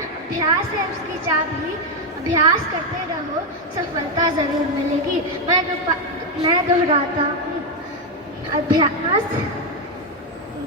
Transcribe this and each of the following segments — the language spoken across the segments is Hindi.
अभ्यास है उसकी चाबी, अभ्यास करते रहो सफलता जरूर मिलेगी। मैं दोहराता हूँ, अभ्यास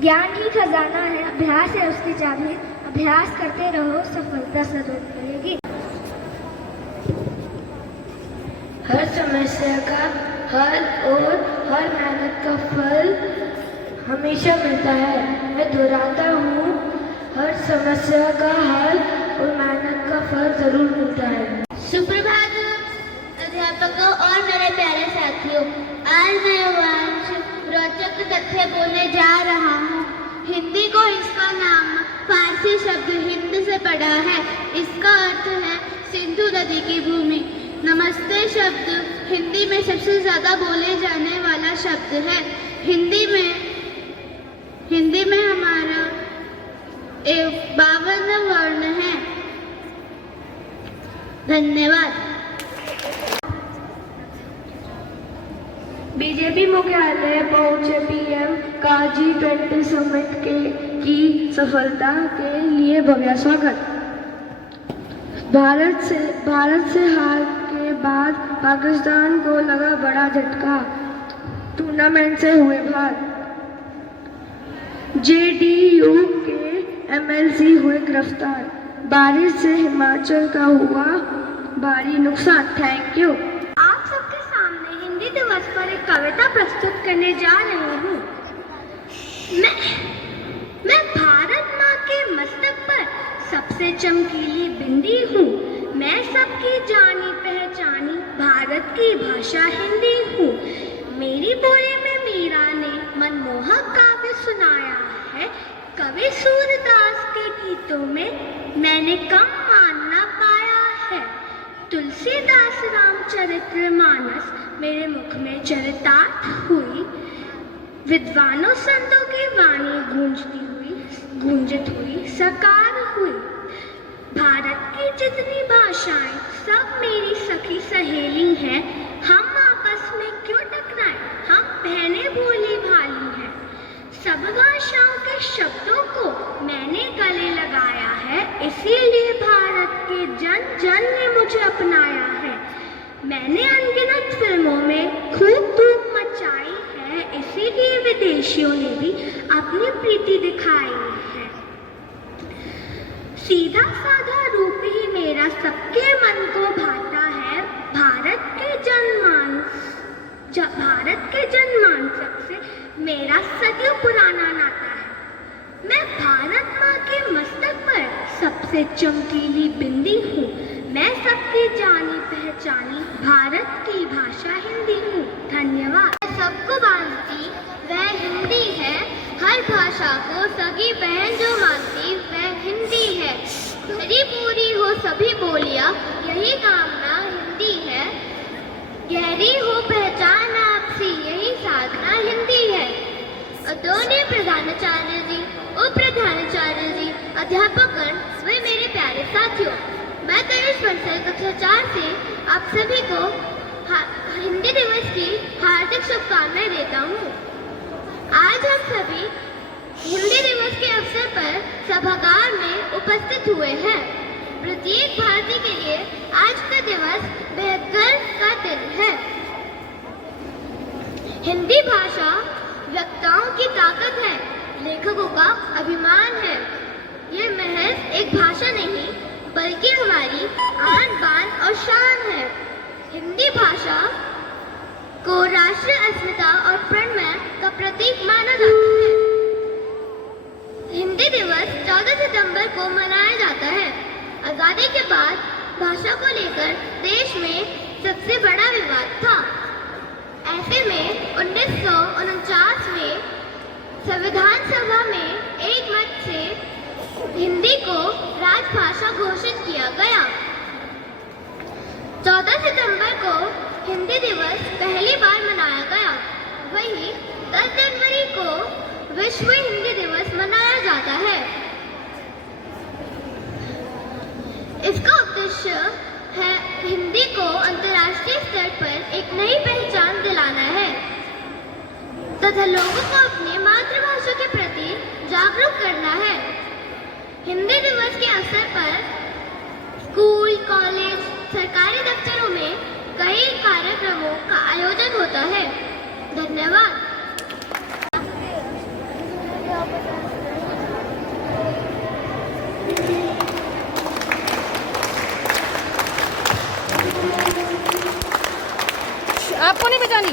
ज्ञान ही खजाना है, अभ्यास है उसकी चाबी, अभ्यास करते रहो सफलता जरूर मिलेगी। हर समस्या का हल और हर मेहनत का फल हमेशा मिलता है। मैं दोहराता हूँ, हर समस्या का हल और मेहनत का फल जरूर मिलता है। सुप्रभात अध्यापकों और मेरे प्यारे साथियों, आज मैं रोचक तथ्य बोलने जा रहा हूँ। हिंदी को इसका नाम फारसी शब्द हिंद से पड़ा है। इसका अर्थ है सिंधु नदी की भूमि। नमस्ते शब्द हिंदी में सबसे ज्यादा बोले जाने वाला शब्द है। हिंदी में हमारा 52 वर्ण है। धन्यवाद। बीजेपी मुख्यालय पहुंचे पीएम का G20 समिट की सफलता के लिए भव्य स्वागत। भारत से हार के बाद पाकिस्तान को लगा बड़ा झटका, टूर्नामेंट से हुए बाहर। JDU के MLC हुए गिरफ्तार, बारिश से हिमाचल का हुआ भारी नुकसान। Thank you. आप सबके सामने हिंदी दिवस पर एक कविता प्रस्तुत करने जा रही हूँ। मैं भारत माँ के मस्तक पर सबसे चमकीली बिंदी हूँ। मैं सबकी जानी पहचानी भारत की भाषा हिंदी हूँ। मेरी बोली में मीरा ने मनमोहक काव्य सुनाया है। कवि सूरदास के गीतों में मैंने कम मानना पाया है। तुलसीदास रामचरितमानस मेरे मुख में चरितार्थ हुई। विद्वानों संतों की वाणी गूंजित हुई, साकार हुई। भारत की जितनी भाषाएं सब मेरी सखी सहेली हैं। हम आपस में क्यों टकराएं, हम बहनें भोली भाली हैं। सब भाषाओं के शब्दों को मैंने गले लगाया है, इसीलिए भारत के जन जन ने मुझे अपनाया है। मैंने अनगिनत फिल्मों में खूब धूम मचाई है, इसीलिए विदेशियों ने भी अपनी प्रीति दिखाई है। सीधा साधा रूप ही मेरा सबके मन को भाता है। भारत के जनमानस से मेरा सदियों पुराना नाता है। मैं भारत माँ के मस्तक पर सबसे चमकीली बिंदी हूँ। मैं सबकी जानी पहचानी भारत की भाषा हिंदी हूँ। धन्यवाद। सबको बांधती वह हिंदी है, हर भाषा को सगी बहन जो मानती वह हिंदी है। भरी पूरी हो सभी बोलियां, यही कामना हिंदी है। गहरी हो पहचान आपसी, यही साधना हिंदी है। आदरणीय प्रधानाचार्य जी, उप प्रधानाचार्य जी, अध्यापकगण वे मेरे प्यारे साथियों, मैं तनिष बंसल कक्षा 4 से आप सभी को हिंदी दिवस की हार्दिक शुभकामनाएं देता हूँ। आज हम सभी हिंदी दिवस के अवसर पर सभागार में उपस्थित हुए हैं। प्रत्येक भारतीय के लिए आज का दिवस बेहद गर्व का दिन है। हिंदी भाषा वक्ताओं की ताकत है, लेखकों का अभिमान है। ये महज एक भाषा नहीं बल्कि हमारी आन बान और शान है। हिंदी भाषा को राष्ट्रीय अस्मिता और प्रणमय का प्रतीक माना जाता है। हिंदी दिवस 14 सितंबर को मनाया जाता है। आजादी के बाद भाषा को लेकर देश में सबसे बड़ा विवाद था। ऐसे में 1949 में संविधान सभा में एक मत से हिंदी को राजभाषा घोषित किया गया। 14 सितंबर को हिंदी दिवस पहली बार मनाया गया। वहीं 10 जनवरी को विश्व हिंदी दिवस मनाया जाता है। इसका उद्देश्य है हिंदी को अंतर्राष्ट्रीय स्तर पर एक नई पहचान दिलाना है तथा लोगों को अपनी मातृभाषा के प्रति जागरूक करना है। हिंदी दिवस के अवसर पर जाता है। धन्यवाद। आपको नहीं बजानी।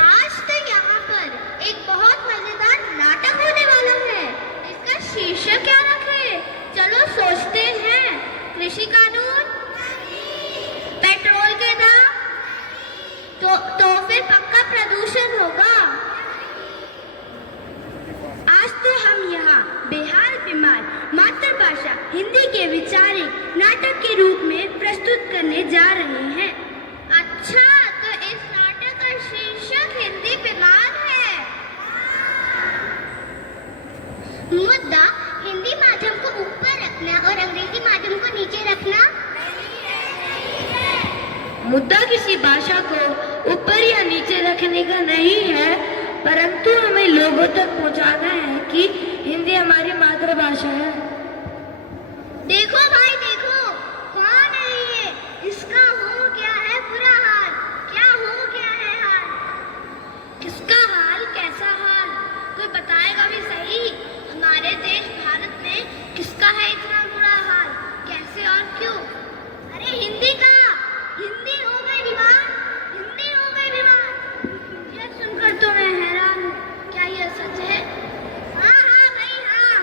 आज तो यहाँ पर एक बहुत मजेदार नाटक होने वाला है। इसका शीर्षक क्या रखे? चलो सोचते हैं। कृषि कानून, पेट्रोल के दाम, तो फिर पक्का प्रदूषण होगा। आज तो हम यहाँ बेहाल बीमार मातृभाषा हिंदी के विचारिक नाटक के रूप में प्रस्तुत करने जा रहे हैं। अच्छा, तो इस नाटक का शीर्षक हिंदी बीमार है। मुद्दा हिंदी माध्यम को ऊपर रखना और अंग्रेजी माध्यम को नीचे रखना। मुद्दा किसी भाषा को ऊपर या नीचे रखने का नहीं है, परंतु हमें लोगों तक पहुंचाना है कि हिंदी हमारी मातृभाषा है। देखो भाई देखो, कौन है ये? इसका हो क्या है बुरा हाल? क्या हो क्या है हाल? किसका हाल कैसा हाल? कोई बताएगा भी सही। हमारे देश भारत में किसका है इतना बुरा हाल? कैसे और क्यों? अरे हिंदी का, हिंदी हो गई बीमार, हिंदी हो गई बीमार। ये सुनकर तो मैं हैरान हूँ। क्या ये सच है? हाँ हाँ भाई हाँ।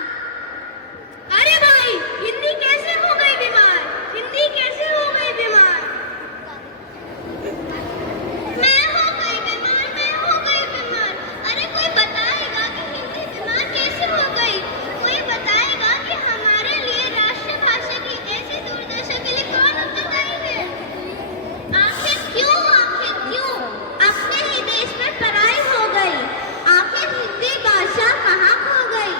अरे भाई, हिंदी कैसे हो गई बीमार? हिंदी कैसे हो गई बीमार? मैं हो गई बीमार, मैं हो गई बीमार। अरे कोई बताएगा कि हिंदी बीमार कैसे हो गई? कोई बताएगा कि हमारे लिए राष्ट्रभाषा की ऐसी दुर्दशा के लिए कौन उत्तरदायी है? आखिर क्यों अपने ही देश में पढ़ाई हो गई? आखिर हिंदी भाषा कहाँ खो गई?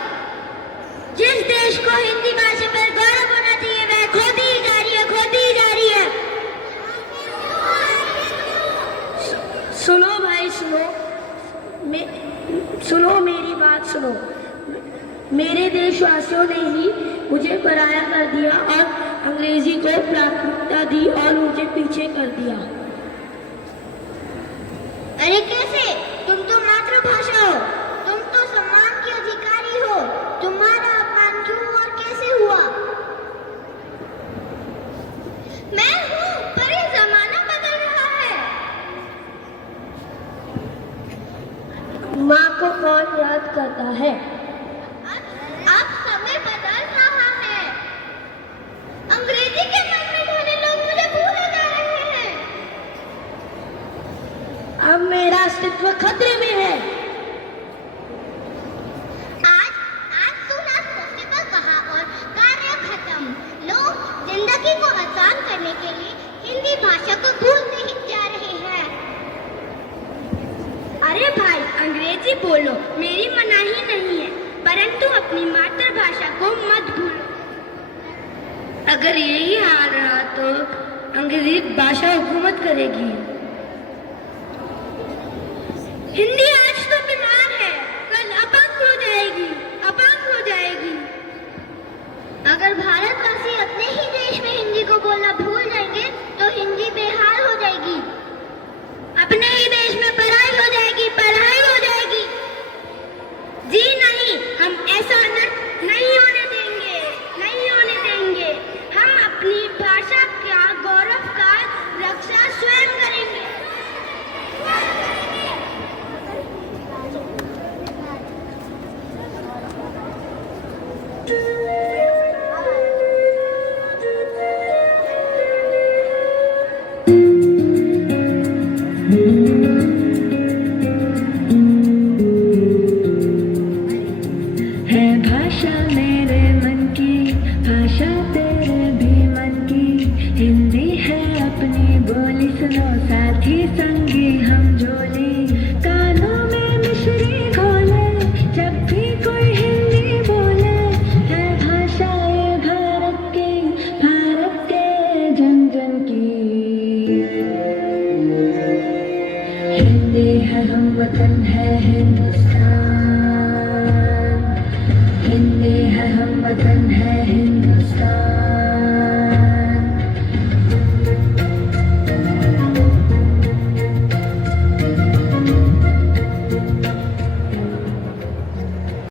जिस देश को हिंदी भाषा पर गौरव होना चाहिए वह खोदी जा रही है, खोदी जा रही है। सुनो भाई सुनो, सुनो मेरी बात सुनो। मेरे देशवासियों ने ही मुझे पराया कर दिया और अंग्रेजी को प्राथमिकता दी और मुझे पीछे कर दिया। अरे कैसे? तुम तो मातृभाषा हो, तुम तो सम्मान के अधिकारी हो। तुम्हारा अपमान क्यों और कैसे हुआ? मैं हूँ, पर ये जमाना बदल रहा है। माँ को कौन याद करता है? अब समय बदल रहा है। अंग्रेजी के मन में ढले लोग मुझे भूले जा रहे हैं। अब मेरा अस्तित्व खतरे में है। आज सुना पॉसिबल कहा और कार्य खत्म। लोग जिंदगी को आसान करने के लिए हिंदी भाषा को भूलते ही जा रहे हैं। अरे भाई, अंग्रेजी बोलो, मेरी मनाही नहीं है, परंतु अपनी मातृभाषा को मत भूलो। अगर यही हाल रहा तो अंग्रेजी भाषा हुकूमत करेगी। हिंदी आज तो बीमार है, कल अपंग हो जाएगी, अपंग हो जाएगी। अगर भारतवासी अपने ही देश में हिंदी को बोलना भूल जाएंगे तो हिंदी बेहाल हो जाएगी। अपने ही देश में पढ़ाई हो जाएगी, पढ़ाई हो जाएगी। जी नहीं, हम ऐसा नहीं होने देंगे, नहीं होने देंगे। हम अपनी भाषा का गौरव का रक्षा स्वयं करेंगे। है भाषा मेरे मन की, भाषा तेरे भी मन की। हिंदी है अपनी बोली, सुनो साथी संगी हम जोली। कानों में मिश्री घोले जब भी कोई हिंदी बोले। है भाषा ये भारत के जन जन की। हिंदी है हम वतन है हिंदुस्तान। हिंदी है हम वतन है हिंदुस्तान।